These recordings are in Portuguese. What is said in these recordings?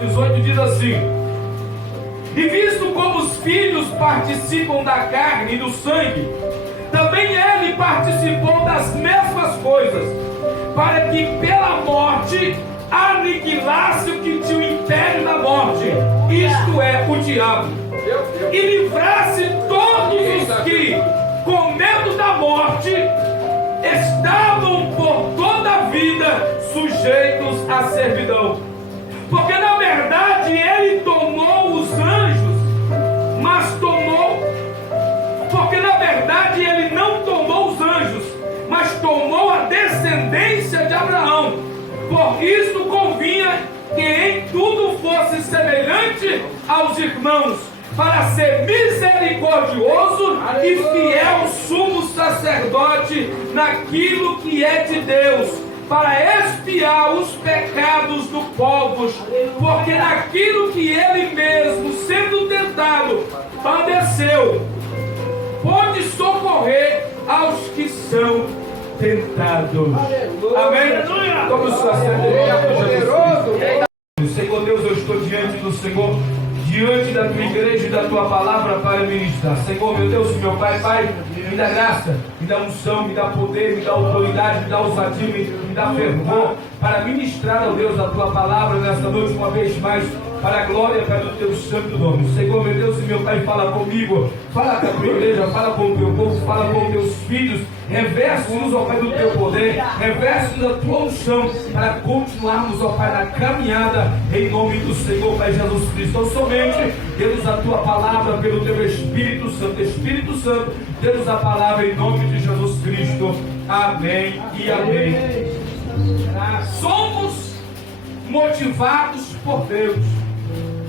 18 diz assim: e visto como os filhos participam da carne e do sangue, também ele participou das mesmas coisas, para que pela morte aniquilasse o que tinha o império da morte, isto é, o diabo, e livrasse todos os que, com medo da morte, estavam por toda a vida sujeitos à servidão. Porque na verdade ele tomou os anjos, mas porque na verdade ele não tomou os anjos, mas tomou a descendência de Abraão. Por isso convinha que em tudo fosse semelhante aos irmãos, para ser misericordioso e fiel sumo sacerdote naquilo que é de Deus, para expiar os pecados do povo, porque naquilo que ele mesmo, sendo tentado, padeceu, pode socorrer aos que são tentados. Amém? Vamos fazer. Senhor Deus, eu estou diante do Senhor, diante da tua igreja e da tua palavra para ministrar. Senhor, meu Deus, meu Pai, me dá graça, me dá unção, me dá poder, me dá autoridade, me dá ousadia, me dá fervor para ministrar, ó Deus, a tua palavra nesta noite uma vez mais, para a glória e para o teu santo nome. Senhor, meu Deus e meu Pai, fala comigo, fala com a tua igreja, fala com o teu povo, fala com os teus filhos, reveste-nos, ó Pai, do teu poder, reveste-nos da tua unção, para continuarmos, ó Pai, na caminhada, em nome do Senhor, Pai Jesus Cristo. Então, somente, Deus, a tua palavra pelo teu Espírito Santo, Deus, a palavra em nome de Jesus Cristo. Amém e amém. Somos motivados por Deus.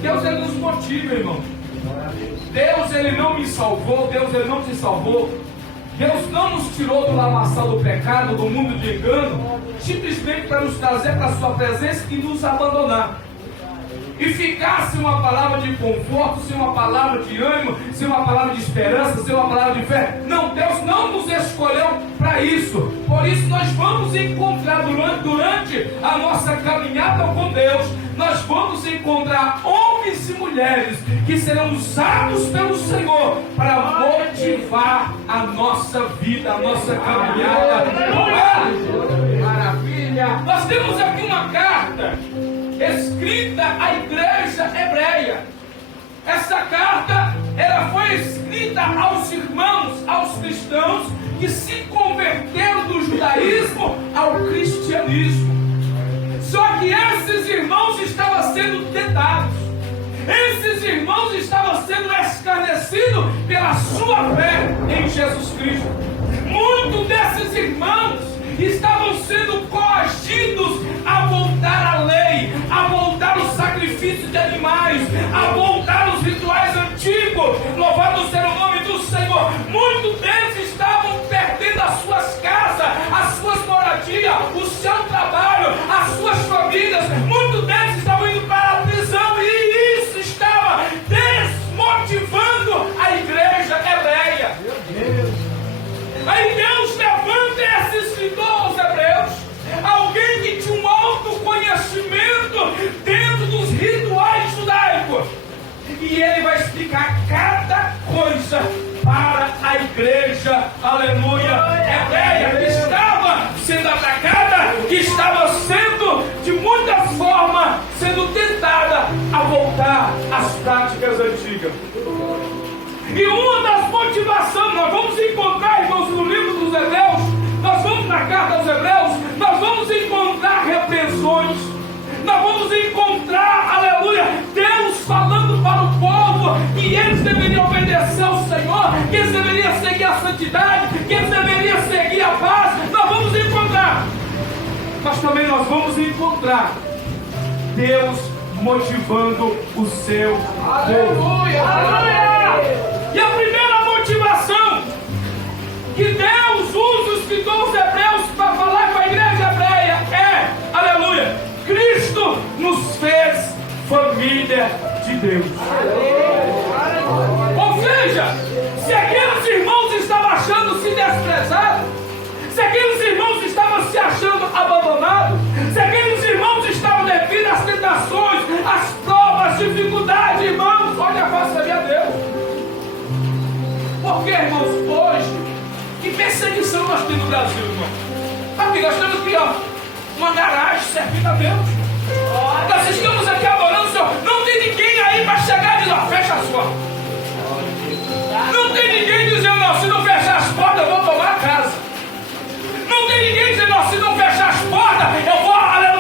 Deus, ele nos motiva, irmão. Deus, ele não me salvou. Deus, ele não te salvou. Deus não nos tirou do lamaçal do pecado, do mundo de engano, simplesmente para nos trazer para a sua presença e nos abandonar. E ficar sem uma palavra de conforto, sem uma palavra de ânimo, sem uma palavra de esperança, sem uma palavra de fé. Não, Deus não nos escolheu para isso. Por isso nós vamos encontrar durante a nossa caminhada com Deus, nós vamos encontrar homens e mulheres que serão usados pelo Senhor para motivar a nossa vida, a nossa caminhada. Maravilha! Nós temos aqui uma carta escrita à igreja hebreia. Essa carta, ela foi escrita aos irmãos, aos cristãos que se converteram do judaísmo ao cristianismo. Só que esses irmãos estavam sendo tentados, esses irmãos estavam sendo escarnecidos pela sua fé em Jesus Cristo. Muitos desses irmãos estavam sendo coagidos a voltar à lei, a voltar ao sacrifício de animais, a voltar aos rituais antigos. Louvado seja o nome do Senhor. Muitos deles estavam perdendo as suas casas, as suas moradias, o seu trabalho, as suas famílias. Muitos deles estavam indo para a prisão e isso estava desmotivando a igreja hebreia. Aí Deus levanta esse escritor aos hebreus, alguém que tinha um alto conhecimento dentro dos rituais judaicos, e ele vai explicar cada coisa para a igreja, aleluia, hebreia, que estava sendo atacada, que estava sendo de muita forma sendo tentada a voltar às práticas antigas. E uma das motivações, nós vamos encontrar, irmãos, no livro dos Hebreus, nós vamos na carta aos Hebreus, nós vamos encontrar repreensões, nós vamos encontrar, aleluia, Deus falando para o povo que eles deveriam obedecer ao Senhor, que eles deveriam seguir a santidade, que eles deveriam seguir a paz. Nós vamos encontrar, mas também nós vamos encontrar Deus motivando o seu povo. Aleluia! E a primeira motivação que Deus usa os escritores hebreus para falar com a igreja hebreia é, aleluia, Cristo nos fez família de Deus. Ou seja, se aqueles irmãos estavam achando-se desprezados, se aqueles irmãos estavam se achando abandonados, se aqueles irmãos estavam devido às tentações, às Brasil, irmão. Aqui nós temos aqui, ó, uma garagem servindo a Deus. Nós estamos aqui adorando o Senhor. Não tem ninguém aí para chegar e dizer, ó, fecha as portas. Não tem ninguém dizendo, não, se não fechar as portas, eu vou tomar a casa. Não tem ninguém dizendo, não, se não fechar as portas, eu vou,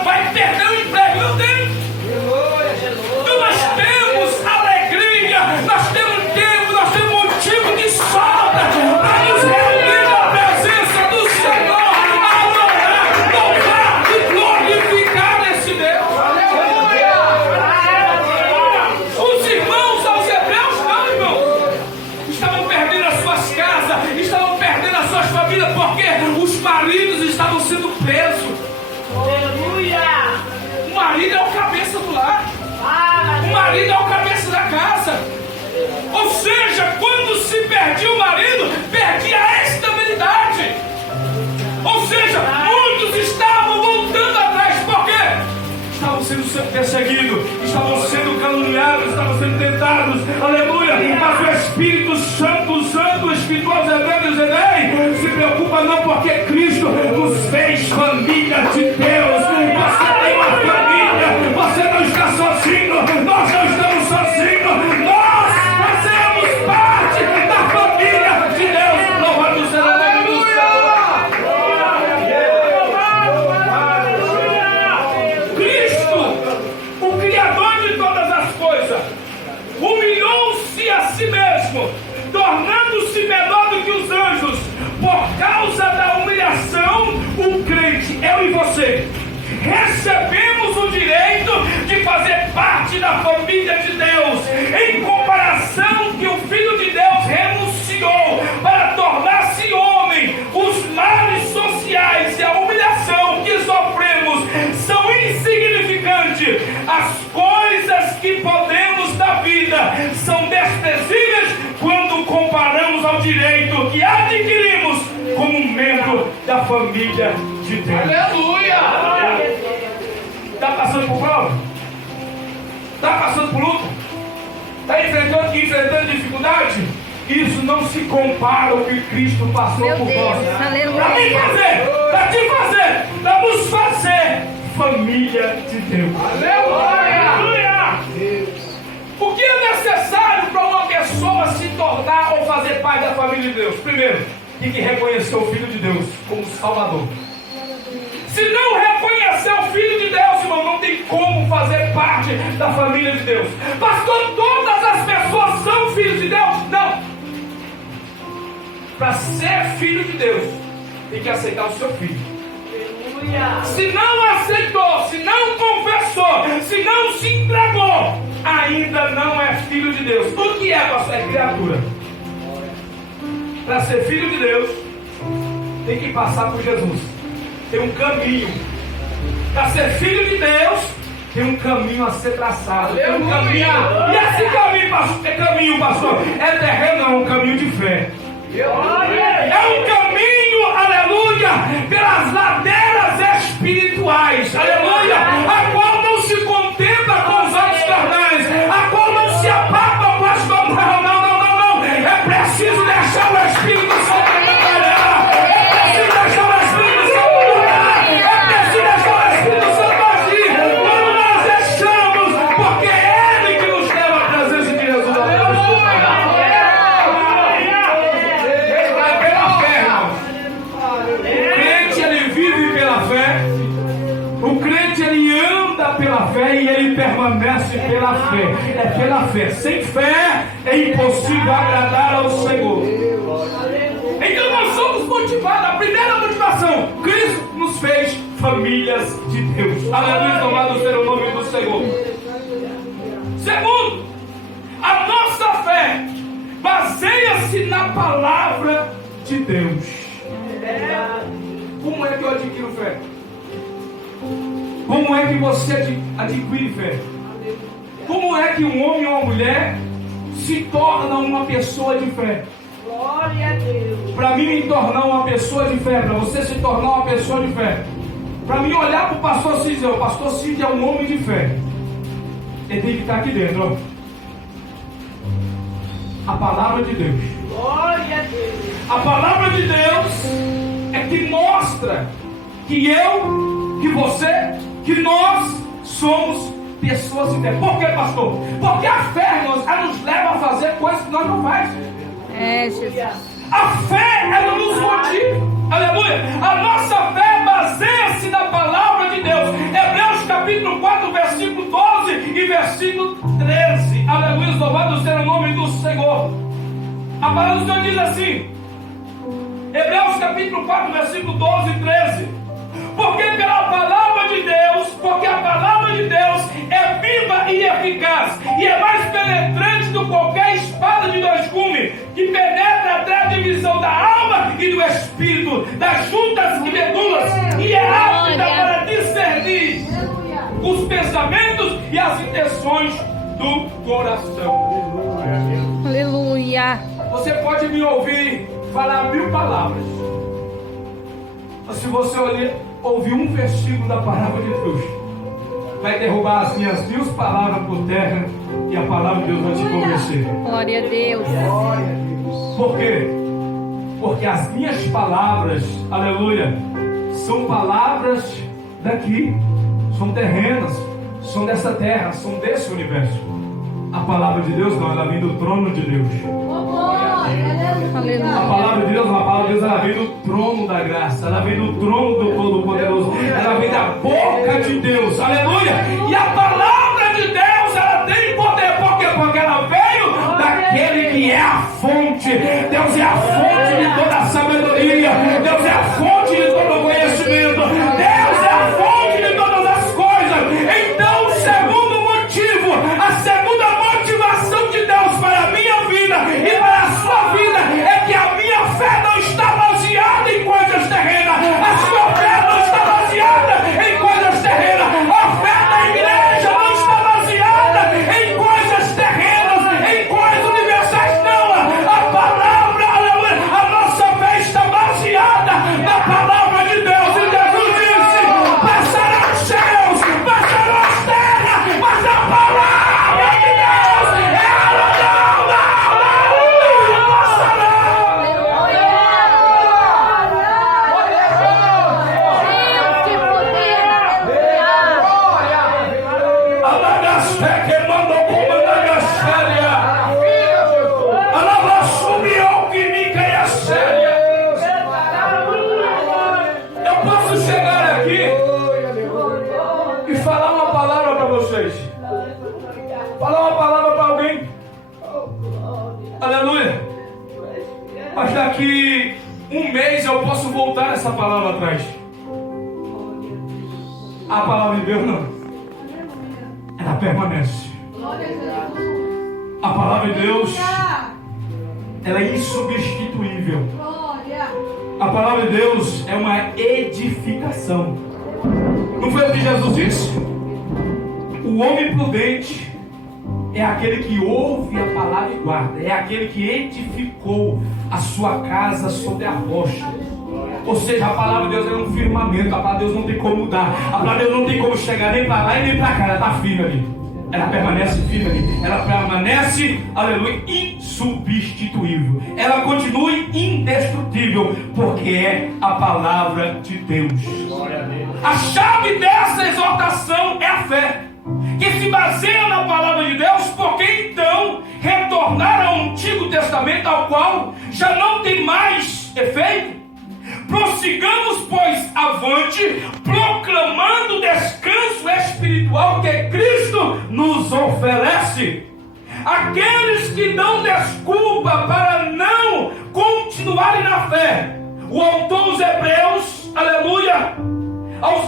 vai perder o emprego. Não tem. Então nós temos alegria, nós temos tempo, nós temos motivo de sobra para nos reunir na presença do Senhor, adorar, louvar e glorificar nesse Deus. Os irmãos aos hebreus, não, irmãos, estavam perdendo as suas casas, estavam perdendo as suas famílias, porque os maridos estavam sendo presos. O marido é o cabeça do lar. O marido é o cabeça da casa. Ou seja, quando se perdia o marido, perdia a estabilidade. Ou seja, muitos estavam voltando atrás. Por quê? Estavam sendo perseguidos, estavam sendo caluniados, estavam sendo tentados. Aleluia! Mas o Espírito Santo, usando o Espírito Hebreus, se preocupa não, porque Cristo nos fez família de Deus. Você tem uma família, você não está sozinho, nós não estamos sozinhos, nós fazemos parte da família de Deus. Louvado seja o nome do Senhor. Cristo, o Criador de todas as coisas, humilhou-se a si mesmo, tornando-se menor do que os anjos. Por causa da humilhação, o crente, eu e você, recebemos o direito de fazer parte da família de Deus, em comparação que o Filho de Deus renunciou para tornar-se homem. Os males sociais e a humilhação que sofremos são insignificantes. As coisas que podemos da vida são desprezíveis quando comparamos ao direito que adquirimos como membro da família de Deus. Aleluia! Está passando por prova? Está passando por luta? Está enfrentando dificuldade? Isso não se compara ao que Cristo passou por nós. Para me fazer, para te fazer, para nos fazer família de Deus. Aleluia! O que é necessário para uma pessoa se tornar ou fazer parte da família de Deus? Primeiro, tem que reconhecer o Filho de Deus como Salvador. Se não reconhecer o Filho de Deus, irmão, não tem como fazer parte da família de Deus. Pastor, todas as pessoas são filhos de Deus? Não. Para ser filho de Deus, tem que aceitar o seu filho. Se não aceitou, se não confessou, se não se entregou, ainda não é filho de Deus. O que é, pastor? É criatura. Para ser filho de Deus, tem que passar por Jesus. Tem um caminho. Para ser filho de Deus, tem um caminho a ser traçado. Tem um caminho. E esse caminho, pastor, é terreno, não, é um caminho de fé. É um caminho, aleluia, pelas ladeiras espirituais, aleluia, a qual não se contenta com os olhos carnais, a qual não se apapa com as palavras. Não. É preciso deixar o Espírito Santo trabalhar. É preciso deixar o Espírito Santo trabalhar. É preciso deixar o Espírito Santo agir. Quando nós deixamos, porque é Ele que nos leva à presença de Jesus. O crente ele anda pela fé e ele permanece pela fé. É pela fé. Sem fé é impossível agradar ao Senhor. Então nós somos motivados. A primeira motivação: Cristo nos fez famílias de Deus. Aleluia, louvado seja o nome do Senhor. Segundo, a nossa fé baseia-se na palavra de Deus. Como é que eu adquiro fé? Como é que você adquire fé? Como é que um homem ou uma mulher se torna uma pessoa de fé? Glória a Deus. Para mim me tornar uma pessoa de fé, para você se tornar uma pessoa de fé, para mim olhar para o pastor Cid e dizer, o pastor Cid é um homem de fé, ele tem que estar aqui dentro, ó. A palavra de Deus. Glória a Deus. A palavra de Deus é que mostra que eu, que você, que nós somos pessoas de fé. Por quê, pastor? Porque a fé, irmãos, ela nos leva a fazer coisas que nós não fazemos. Jesus. A fé, ela nos motiva. Aleluia. A nossa fé baseia-se na palavra de Deus. Hebreus capítulo 4, versículo 12 e versículo 13. Aleluia. Louvado seja o nome do Senhor. A palavra do Senhor diz assim. Hebreus capítulo 4, versículo 12 e 13. Porque pela palavra de Deus, porque a palavra de Deus é viva e eficaz, e é mais penetrante do que qualquer espada de dois gumes, que penetra até a divisão da alma e do espírito, das juntas e medulas, e é apta para discernir os pensamentos e as intenções do coração. Aleluia. Você pode me ouvir falar 1000 palavras, mas se você ouvir um versículo da palavra de Deus, vai derrubar as minhas 1000 palavras por terra, e a palavra de Deus vai te convencer. Glória a Deus. Por quê? Porque as minhas palavras, aleluia, são palavras daqui, são terrenas, são dessa terra, são desse universo. A palavra de Deus não, ela vem do trono de Deus. Aleluia. A palavra de Deus, ela vem do trono da graça, ela vem do trono do Todo-Poderoso, ela vem da boca de Deus, aleluia. E a palavra de Deus, ela tem poder, por quê? Porque ela veio daquele que é a fonte. Deus é a fonte de toda a sabedoria, Deus é a fonte de todo o conhecimento, Deus é a fonte de todas as coisas. Então, o segundo motivo, a segunda motivação de Deus para a minha vida e para a sua vida é que a minha fé não está baseada em coisas terrenas. A sua fé não está baseada em coisas terrenas. A fé da igreja não está baseada em coisas terrenas, em coisas universais. Não, a palavra, a nossa fé está baseada na palavra de Deus. E Jesus disse: passarão os céus, passarão as terras, mas a palavra de Deus, ela não passará. Eu posso chegar aqui e falar uma palavra para vocês, falar uma palavra para alguém, aleluia, mas daqui um mês eu posso voltar essa palavra atrás. A palavra de Deus não, ela permanece. A palavra de Deus, ela é insubstituível. A palavra de Deus é uma edificação. Não foi o que Jesus disse? O homem prudente é aquele que ouve a palavra e guarda. É aquele que edificou a sua casa sobre a rocha. Ou seja, a palavra de Deus é um firmamento. A palavra de Deus não tem como mudar. A palavra de Deus não tem como chegar nem para lá e nem para cá. Ela está firme ali. Ela permanece firme ali. Ela permanece, aleluia, insubstituível. Ela continua indestrutível, porque é a palavra de Deus. A chave dessa exortação é a fé, que se baseia na palavra de Deus, porque então retornar ao Antigo Testamento, ao qual já não tem mais efeito. Prossigamos, pois, avante, proclamando o descanso espiritual que Cristo nos oferece. Aqueles que dão desculpa para não continuarem na fé, o autor dos Hebreus, aleluia,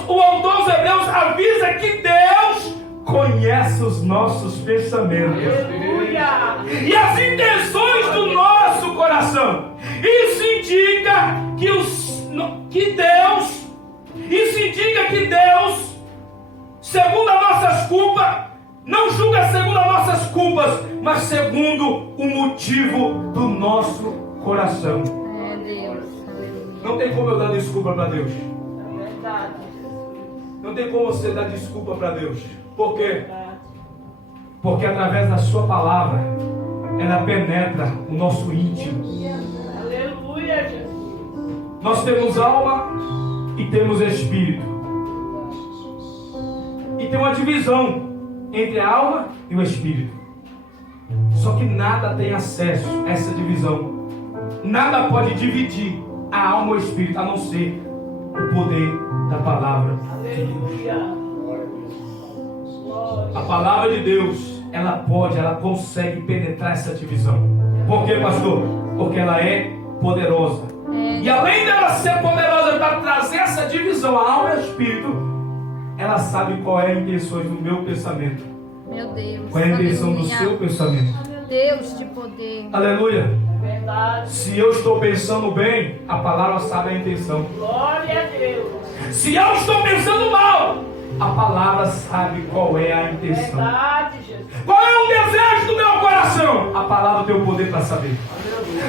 o autor dos Hebreus avisa que Deus conhece os nossos pensamentos, aleluia, e as intenções do nosso coração. Isso indica que Deus, segundo as nossas culpas, não julga segundo as nossas culpas, mas segundo o motivo do nosso coração. É Deus. Não tem como eu dar desculpa para Deus. Não tem como você dar desculpa para Deus. Por quê? Porque através da sua palavra, ela penetra o nosso íntimo. Aleluia, Jesus. Nós temos alma e temos espírito. E tem uma divisão entre a alma e o espírito. Só que nada tem acesso a essa divisão. Nada pode dividir a alma ou o espírito, a não ser o poder da palavra de Deus. A palavra de Deus, ela consegue penetrar essa divisão. Por quê, pastor? Porque ela é poderosa. E além dela ser poderosa para trazer essa divisão à alma e ao espírito, ela sabe qual é a intenção do meu pensamento. Meu Deus. Qual é a intenção do seu pensamento? Deus de poder. Aleluia. Verdade. Se eu estou pensando bem, a palavra sabe a intenção. Glória a Deus. Se eu estou pensando mal, a palavra sabe qual é a intenção. Verdade, Jesus. Qual é o desejo do meu coração? A palavra tem o poder para saber.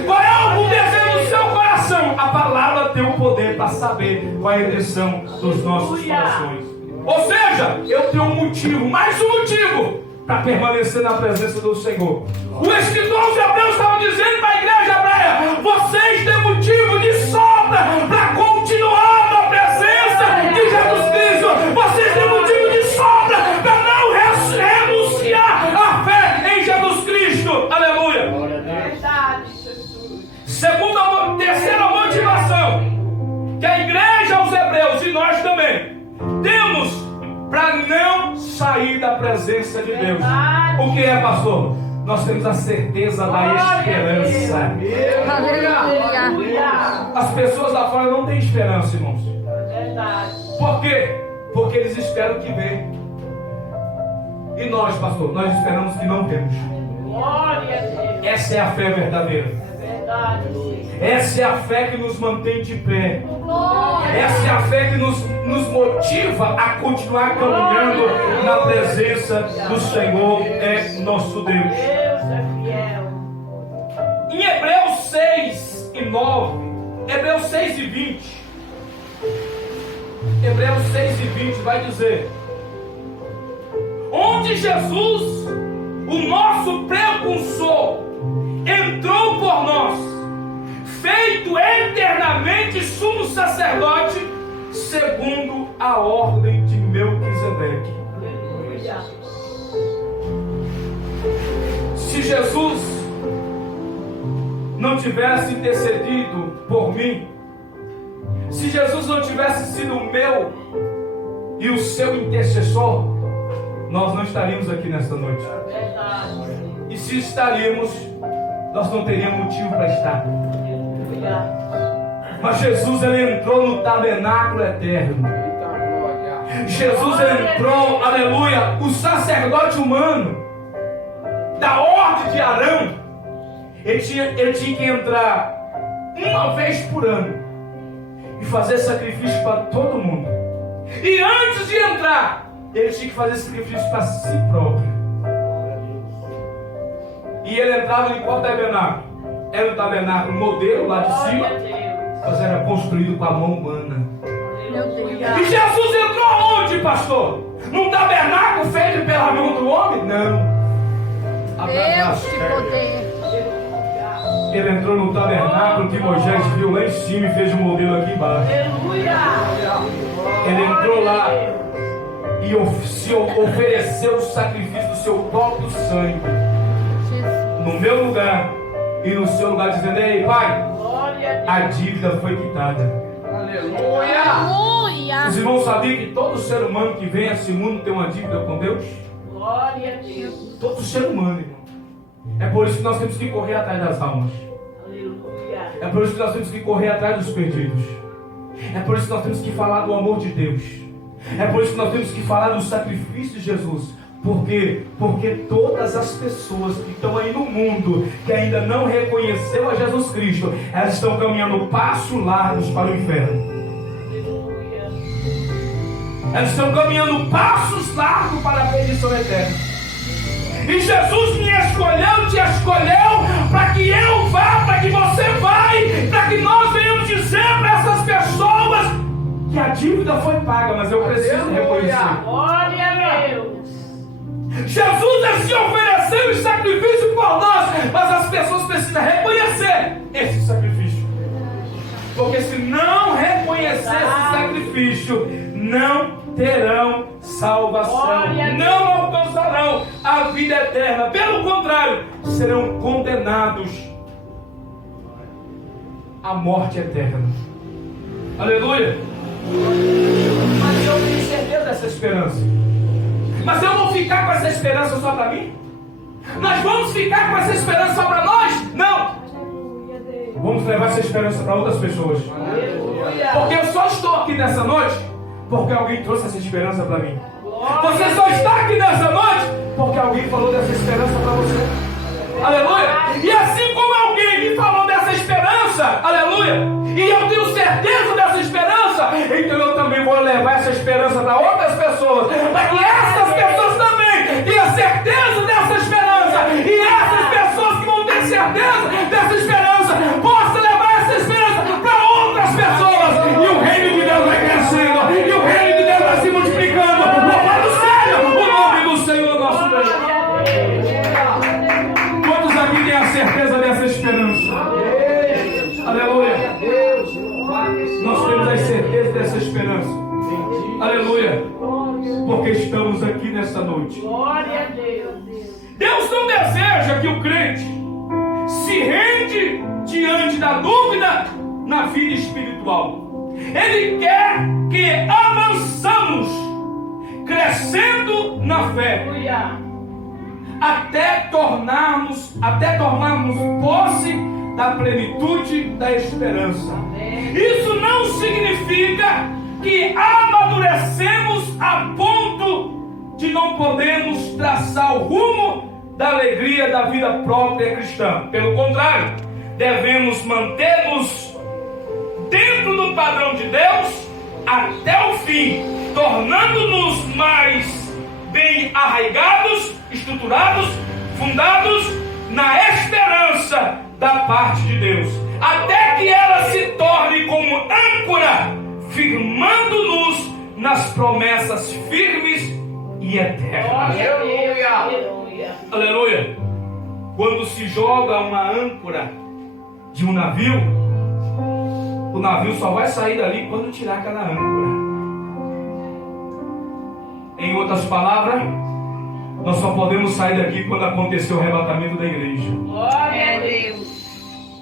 Qual é o desejo do seu coração? A palavra tem o poder para saber qual é a intenção dos nossos corações. Ou seja, eu tenho um motivo, mais um motivo, para permanecer na presença do Senhor. O escritor aos Hebreus estava dizendo para a igreja hebreia: vocês têm motivo de sobra para continuar na presença de Jesus Cristo. Vocês têm motivo de sobra para não renunciar à fé em Jesus Cristo. Aleluia. Verdade, Jesus. Terceira motivação que a igreja aos Hebreus e nós também temos para não sair da presença de Deus. O que é, pastor? Nós temos a certeza da esperança. Aleluia. As pessoas lá fora não têm esperança, irmãos. Verdade. Por quê? Porque eles esperam que vê. E nós, pastor, nós esperamos que não vemos. Glória a Deus. Essa é a fé verdadeira. É verdade, Jesus. Essa é a fé que nos mantém de pé. Essa é a fé que nos motiva a continuar caminhando na presença do Senhor, é nosso Deus. Deus é fiel. Em Hebreus 6 e 9, Hebreus 6 e 20, Hebreus 6 e 20 vai dizer: onde Jesus, o nosso precursor, entrou por nós, feito eternamente sumo sacerdote, segundo a ordem de Melquisedeque. Aleluia. Se Jesus não tivesse intercedido por mim, se Jesus não tivesse sido o meu e o seu intercessor, nós não estaríamos aqui nesta noite. Verdade. E se estaríamos, nós não teríamos motivo para estar. Aleluia. Mas Jesus, ele entrou no tabernáculo eterno. Jesus entrou, aleluia, o sacerdote humano da ordem de Arão, ele tinha que entrar uma vez por ano e fazer sacrifício para todo mundo. E antes de entrar, ele tinha que fazer sacrifício para si próprio. E ele entrava em qual tabernáculo? Era um tabernáculo modelo lá de Glória cima, a Deus. mas era construído com a mão humana. Meu Deus. E Jesus entrou aonde, pastor? Num tabernáculo feito pela mão do homem? Não. Deus de poder. Ele entrou no tabernáculo que Moisés viu lá em cima e fez um modelo aqui embaixo. Aleluia. Ele entrou lá e se ofereceu o sacrifício do seu próprio sangue Jesus. no meu lugar e no seu lugar, dizendo: ei, Pai, Glória a a Deus. dívida foi quitada. Aleluia. Os irmãos sabiam que todo ser humano que vem a esse mundo tem uma dívida com Deus? Glória a Deus. Todo ser humano, irmão. É por isso que nós temos que correr atrás das almas. Aleluia. É por isso que nós temos que correr atrás dos perdidos. É por isso que nós temos que falar do amor de Deus. É por isso que nós temos que falar do sacrifício de Jesus. Por quê? Porque todas as pessoas que estão aí no mundo, que ainda não reconheceu a Jesus Cristo, elas estão caminhando passos largos para o inferno. Aleluia. Elas estão caminhando passos largos para a perdição eterna. E Jesus me escolheu, te escolheu, para que eu vá, para que você vai, para que nós venhamos dizer para essas pessoas que a dívida foi paga, mas eu preciso reconhecer. Glória a Deus. Jesus se ofereceu em sacrifício por nós, mas as pessoas precisam reconhecer esse sacrifício. Porque senão Cristo não terão salvação, Glória a Deus. não alcançarão a vida eterna. Pelo contrário, serão condenados à morte eterna. Aleluia! Mas eu tenho certeza dessa esperança. Mas eu vou ficar com essa esperança só para mim? Nós vamos ficar com essa esperança só para nós? Não! Vamos levar essa esperança para outras pessoas. Aleluia. Porque eu só estou aqui nessa noite porque alguém trouxe essa esperança para mim. Você só está aqui nessa noite porque alguém falou dessa esperança para você. Aleluia! E assim como alguém me falou dessa esperança, aleluia, e eu tenho certeza dessa esperança, então eu também vou levar essa esperança para outras pessoas, para que essas pessoas também tenham certeza dessa esperança, e essas pessoas que vão ter certeza dessa esperança possam levar essa esperança para outras pessoas, e o reino de Deus vai crescendo, e o reino de Deus vai se multiplicando. Louvado seja o nome do Senhor nosso Deus. Quantos aqui têm a certeza dessa esperança? Aleluia. Nós temos a certeza dessa esperança. Aleluia. Porque estamos aqui nessa noite. Glória a Deus. Deus não deseja que o crente se rende diante da dúvida na vida espiritual. Ele quer que avançamos, crescendo na fé, Aleluia. até tomarmos posse da plenitude da esperança. Isso não significa que amadurecemos a ponto de não podemos traçar o rumo da alegria da vida própria cristã. Pelo contrário, devemos manter-nos dentro do padrão de Deus até o fim, tornando-nos mais bem arraigados, estruturados, fundados na esperança da parte de Deus, até que ela se torne como âncora, firmando-nos nas promessas firmes e eternas. Aleluia. Aleluia! Quando se joga uma âncora de um navio, o navio só vai sair dali quando tirar aquela âncora. Em outras palavras, nós só podemos sair daqui quando acontecer o arrebatamento da igreja. Glória a Deus.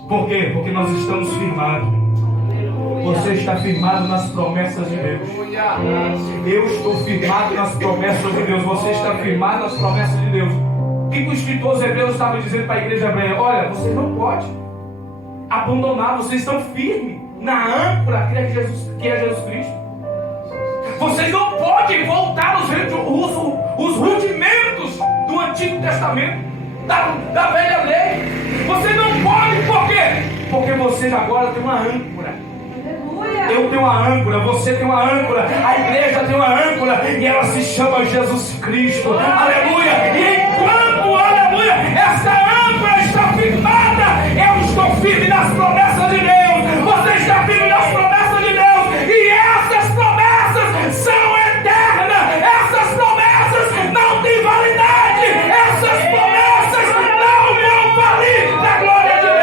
Por quê? Porque nós estamos firmados. Você está firmado nas promessas de Deus. Eu estou firmado nas promessas de Deus. Você está firmado nas promessas de Deus. O que o escritor aos Hebreus estava dizendo para a igreja hebreia? Olha, vocês não podem abandonar. Vocês estão firmes na âncora que é Jesus Cristo. Vocês não podem voltar os rudimentos do Antigo Testamento, da velha lei. Você não pode, por quê? Porque vocês agora têm uma âncora. Eu tenho uma âncora, você tem uma âncora, a igreja tem uma âncora, e ela se chama Jesus Cristo. Aleluia! E enquanto, aleluia, essa âncora está firmada, eu estou firme nas promessas de Deus. Você está firme nas promessas de Deus, e essas promessas são eternas. Essas promessas não têm validade. Essas promessas não vão falir na glória de Deus.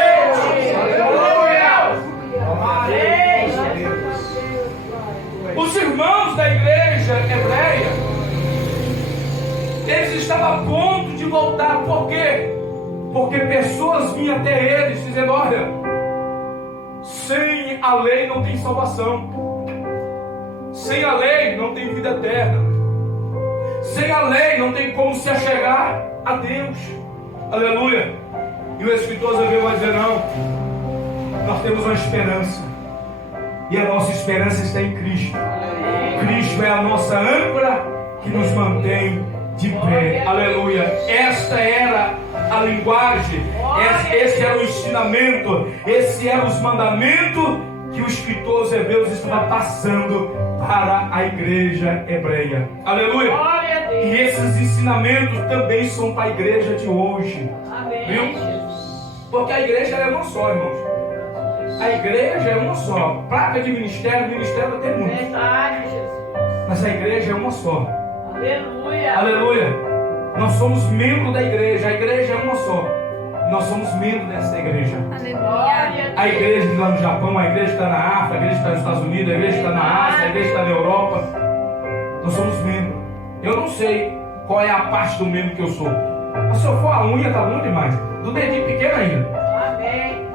Os irmãos da igreja hebreia, eles estavam a ponto de voltar. Por quê? Porque pessoas vinham até eles dizendo: olha, sem a lei não tem salvação, sem a lei não tem vida eterna, sem a lei não tem como se achegar a Deus. Aleluia! E o escritor Hebreu vai dizer: não, nós temos uma esperança. E a nossa esperança está em Cristo. Cristo é a nossa âncora que nos mantém de pé. Aleluia. Esta era a linguagem, esse era o ensinamento, esse era os mandamentos que o escritor aos Hebreus estava passando para a igreja hebreia. Aleluia. E esses ensinamentos também são para a igreja de hoje. Viu? Porque a igreja é uma só, irmãos. A igreja é uma só. Placa de ministério vai ter muito. Verdade, Jesus. Mas a igreja é uma só. Aleluia. Aleluia. Nós somos membros da igreja. A igreja é uma só. nós somos membros dessa igreja. Aleluia. A igreja que está no Japão, a igreja que está na África, a igreja que está nos Estados Unidos, a igreja que está na Ásia, a igreja que está na Europa. Nós somos membros. Eu não sei qual é a parte do membro que eu sou. Mas se eu for a unha, tá bom demais. Do dedinho pequeno ainda. Amém.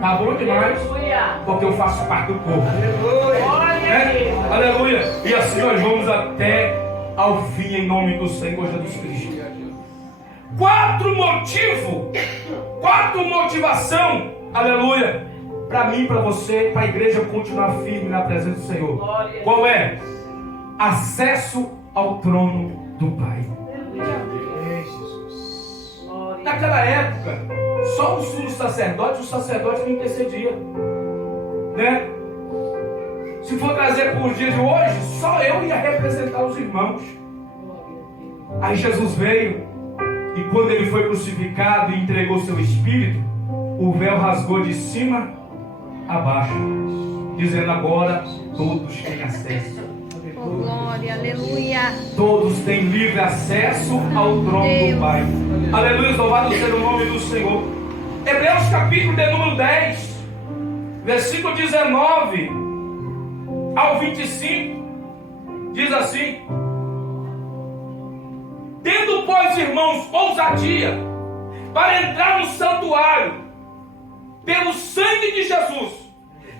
Tá bom demais. Aleluia. Porque eu faço parte do corpo. Glória a Né? Deus. Aleluia. E assim nós vamos até ao fim em nome do Senhor Jesus Cristo. 4 motivos, 4 motivação, aleluia, para mim, para você, para a igreja continuar firme na presença do Senhor. Qual é? Acesso ao trono do Pai. Naquela época, só o sumo sacerdote, o sacerdote não intercedia, né? Se for trazer para os dias de hoje, só eu ia representar os irmãos. Aí Jesus veio. E quando ele foi crucificado e entregou seu espírito, o véu rasgou de cima a baixo, dizendo agora todos têm acesso. Oh, glória, aleluia. Todos têm livre acesso ao trono do Pai. Aleluia, louvado seja o nome do Senhor. Hebreus capítulo de número 10, versículo 19 ao 25, diz assim: tendo, pois, irmãos, ousadia para entrar no santuário, pelo sangue de Jesus,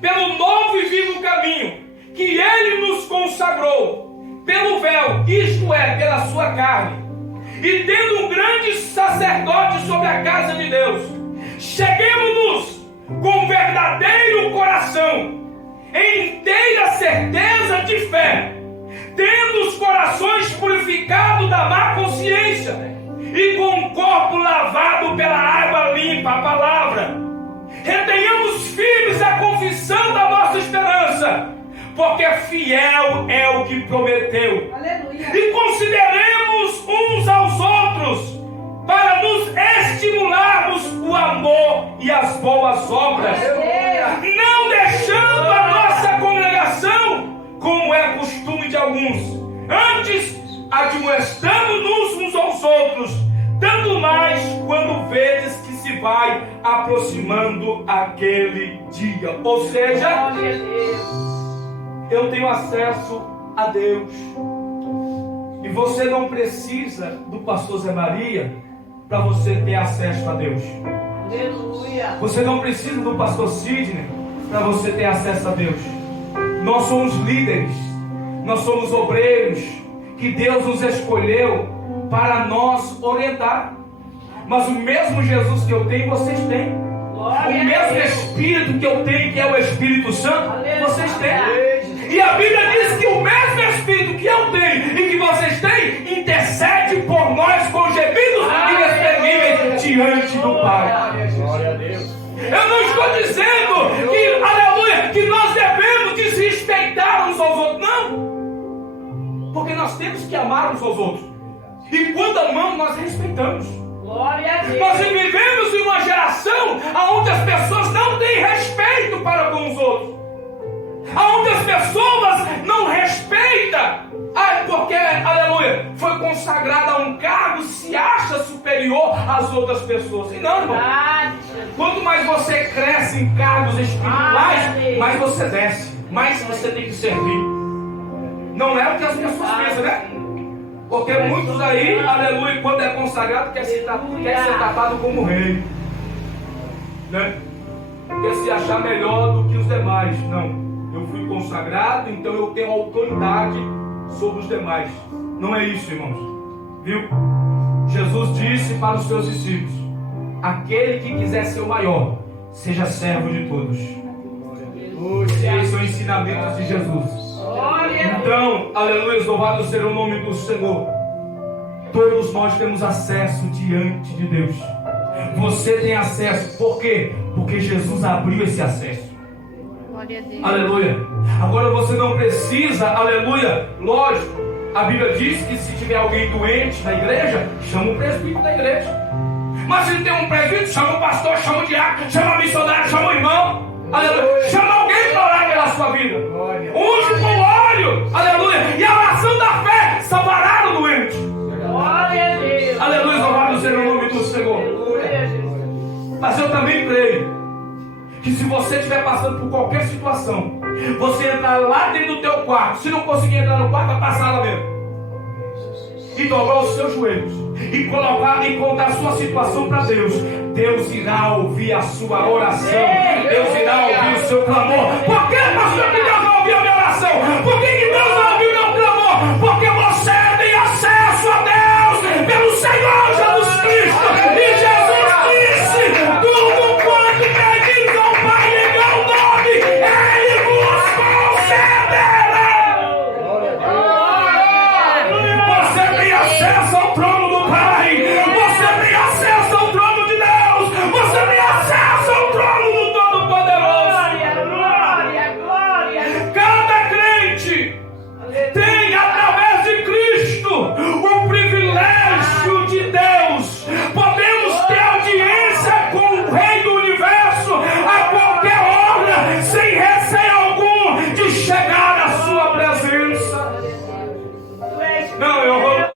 pelo novo e vivo caminho que Ele nos consagrou, pelo véu, isto é, pela sua carne, e tendo um grande sacerdote sobre a casa de Deus, cheguemos-nos com verdadeiro coração, em inteira certeza de fé, tendo os corações purificados da má consciência e com o corpo lavado pela água limpa, a palavra. Retenhamos firmes a confissão da nossa esperança, porque fiel é o que prometeu. Aleluia. E consideremos uns aos outros para nos estimularmos o amor e as boas obras, não deixando a nossa congregação como é costume de alguns, antes admoestando-nos uns aos outros, tanto mais quando vedes que se vai aproximando aquele dia. Ou seja, eu tenho acesso a Deus, e você não precisa do pastor Zé Maria para você ter acesso a Deus. Aleluia. Você não precisa do pastor Sidney para você ter acesso a Deus. Nós somos líderes, nós somos obreiros, que Deus nos escolheu para nós orientar. Mas o mesmo Jesus que eu tenho, vocês têm. O mesmo Espírito que eu tenho, que é o Espírito Santo, vocês têm. E a Bíblia diz que o mesmo Espírito que eu tenho e que vocês têm, intercede por nós com gemidos inexprimíveis diante do Pai. Glória a Deus. Eu não estou dizendo que, aleluia, que nós devemos desrespeitar uns aos outros, não. Porque nós temos que amar uns aos outros. E quando amamos, nós respeitamos. Glória a Deus. Nós vivemos em uma geração onde as pessoas não têm respeito para com os outros, onde as pessoas não respeitam. Porque, aleluia, foi consagrada a um cargo, se acha superior às outras pessoas. E não, irmão. Quanto mais você cresce em cargos espirituais, mais você desce, mais você tem que servir. Não é o que as pessoas pensam, né? Porque muitos aí, aleluia, quando é consagrado, quer ser tratado como rei, né? Quer se achar melhor do que os demais. Não, eu fui consagrado, então eu tenho autoridade sobre os demais. Não é isso, irmãos. Viu? Jesus disse para os seus discípulos: aquele que quiser ser o maior, seja servo de todos. Esses são ensinamentos de Jesus. Então, aleluia, louvado seja o nome do Senhor. Todos nós temos acesso diante de Deus. Você tem acesso, por quê? Porque Jesus abriu esse acesso. Glória a Deus. Aleluia. Agora você não precisa, aleluia, lógico, a Bíblia diz que se tiver alguém doente na igreja, chama o presbítero da igreja. Mas se tem um presbítero, chama o pastor, chama o diácono, chama o missionário, chama o irmão. Aleluia. Chama alguém para orar pela sua vida. Unge com óleo. Aleluia. E a oração da fé salvará o doente. Glória a Deus. Aleluia. Louvado seja o nome do Senhor. Mas eu também creio que se você estiver passando por qualquer situação, você entrar lá dentro do teu quarto, se não conseguir entrar no quarto, vai passar lá dentro, e dobrar os seus joelhos, e colocar e contar a sua situação para Deus. Deus irá ouvir a sua oração. Deus irá ouvir o seu clamor. Por que, pastor, que Deus não ouviu a minha oração? Por que Deus não ouviu o meu clamor? Porque você tem acesso a Deus pelo Senhor.